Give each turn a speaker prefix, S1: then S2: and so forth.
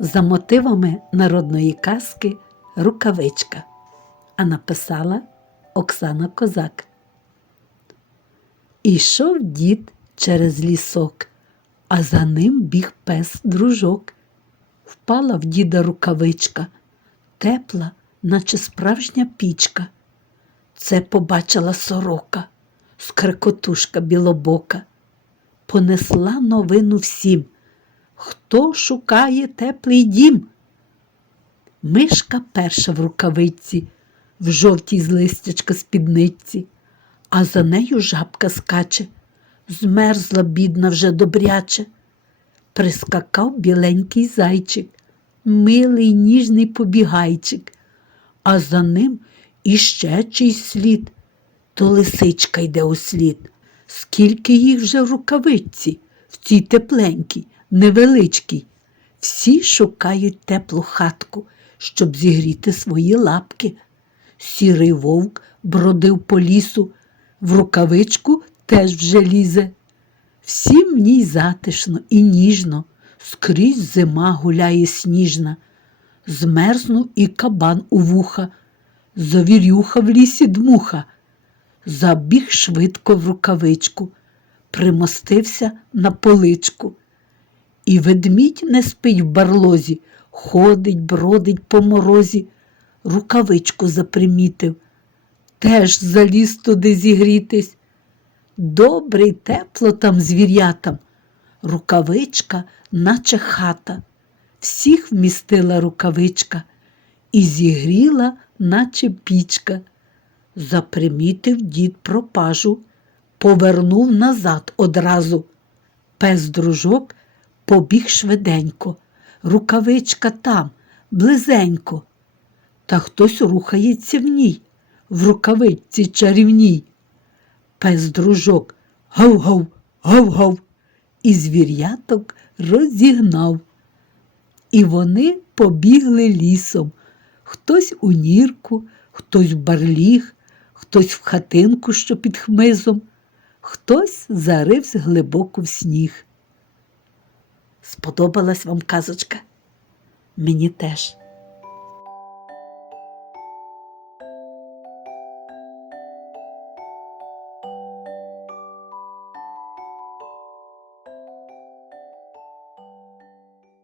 S1: за мотивами народної казки Рукавичка, а написала Оксана Козак. Ішов дід через лісок, а за ним біг пес дружок. Впала в діда рукавичка, тепла, наче справжня пічка. Це побачила сорока, скрекотушка білобока. Понесла новину всім. Хто шукає теплий дім? Мишка перша в рукавиці, в жовтій з листячка спідниці, а за нею жабка скаче, змерзла бідна вже добряче. Прискакав біленький зайчик, милий ніжний побігайчик, а за ним іще чийсь слід, то лисичка йде у слід. Скільки їх вже в рукавиці, в цій тепленькій, невеличкій. Всі шукають теплу хатку, щоб зігріти свої лапки. Сірий вовк бродив по лісу, в рукавичку теж вже лізе. Всім в ній затишно і ніжно, скрізь зима гуляє сніжна. Змерзнув і кабан у вуха, завірюха в лісі дмуха. Забіг швидко в рукавичку, примостився на поличку. І ведмідь не спить в барлозі, ходить, бродить по морозі, рукавичку запримітив, теж заліз туди зігрітись. Добре й тепло там звірятам, рукавичка, наче хата, всіх вмістила рукавичка і зігріла, наче пічка. Запримітив дід пропажу, повернув назад одразу. Пес дружок побіг швиденько, рукавичка там, близенько. Та хтось рухається в ній, в рукавичці чарівній. Пес дружок гав-гав, гав-гав, і звір'яток розігнав. І вони побігли лісом. Хтось у нірку, хтось в барліг, хтось в хатинку, що під хмизом, хтось зарився глибоко в сніг. Сподобалась вам казочка? Мені теж.